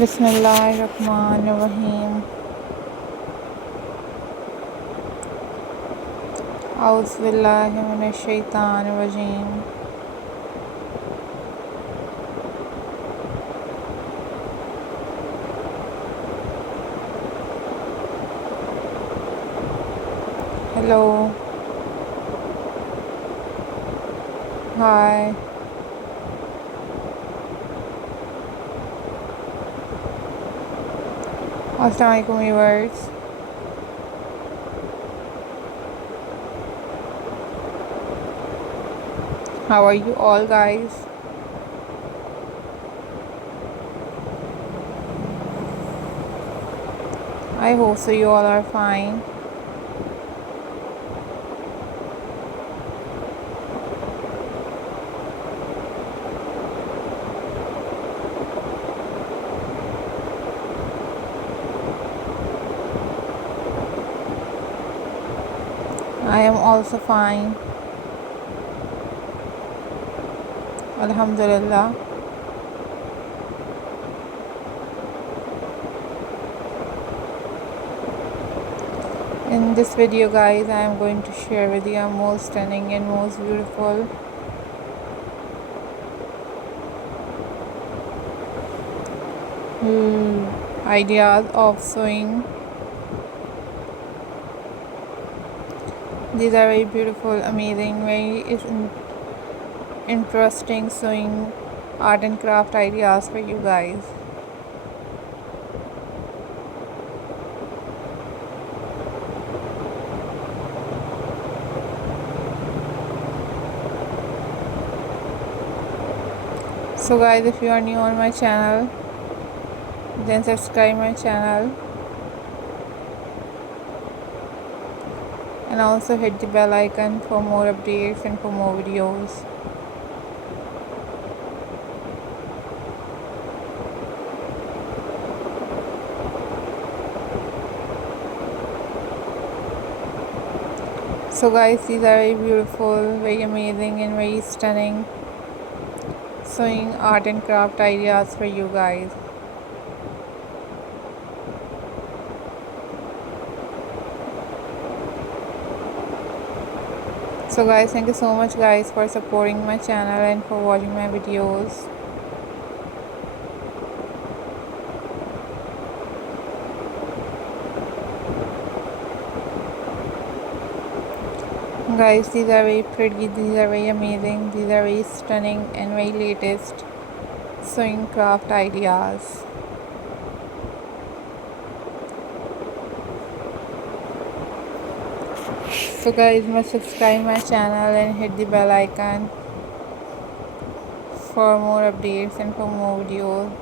बिस्मिल्लाहिर्रहमानिर्रहीम। औज़ुबिल्लाहि मिनश्शैतानिर्रजीम। हेलो, हाय। अस्सलाम वालेकुम viewers. How are you all guys? I hope so you all are fine. I am also fine. Alhamdulillah. In this video guys, I am going to share with you most stunning and most beautiful ideas of sewing. These are very beautiful, amazing, very interesting sewing art and craft ideas for you guys. So guys, if you are new on my channel, then subscribe my channel and also hit the bell icon for more updates and for more videos. So guys, these are very beautiful, very amazing and very stunning sewing art and craft ideas for you guys. So guys, thank you so much guys for supporting my channel and for watching my videos. Guys, these are very pretty, these are very amazing, these are very stunning and very latest sewing craft ideas. So guys, must subscribe my channel and hit the bell icon for more updates and for more videos.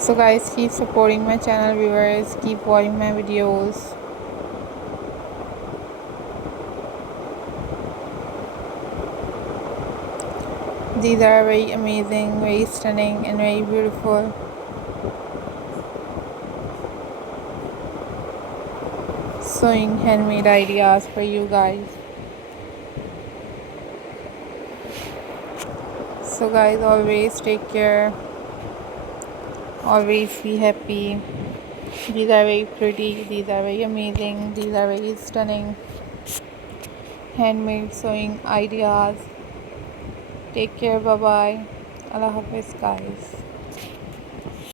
So guys, keep supporting my channel viewers, keep watching my videos. These are very amazing, very stunning and very beautiful sewing handmade ideas for you guys. So guys, always take care, always be happy. These are very pretty, these are very amazing, these are very stunning handmade sewing ideas. Take care, bye bye. Allah Hafiz guys.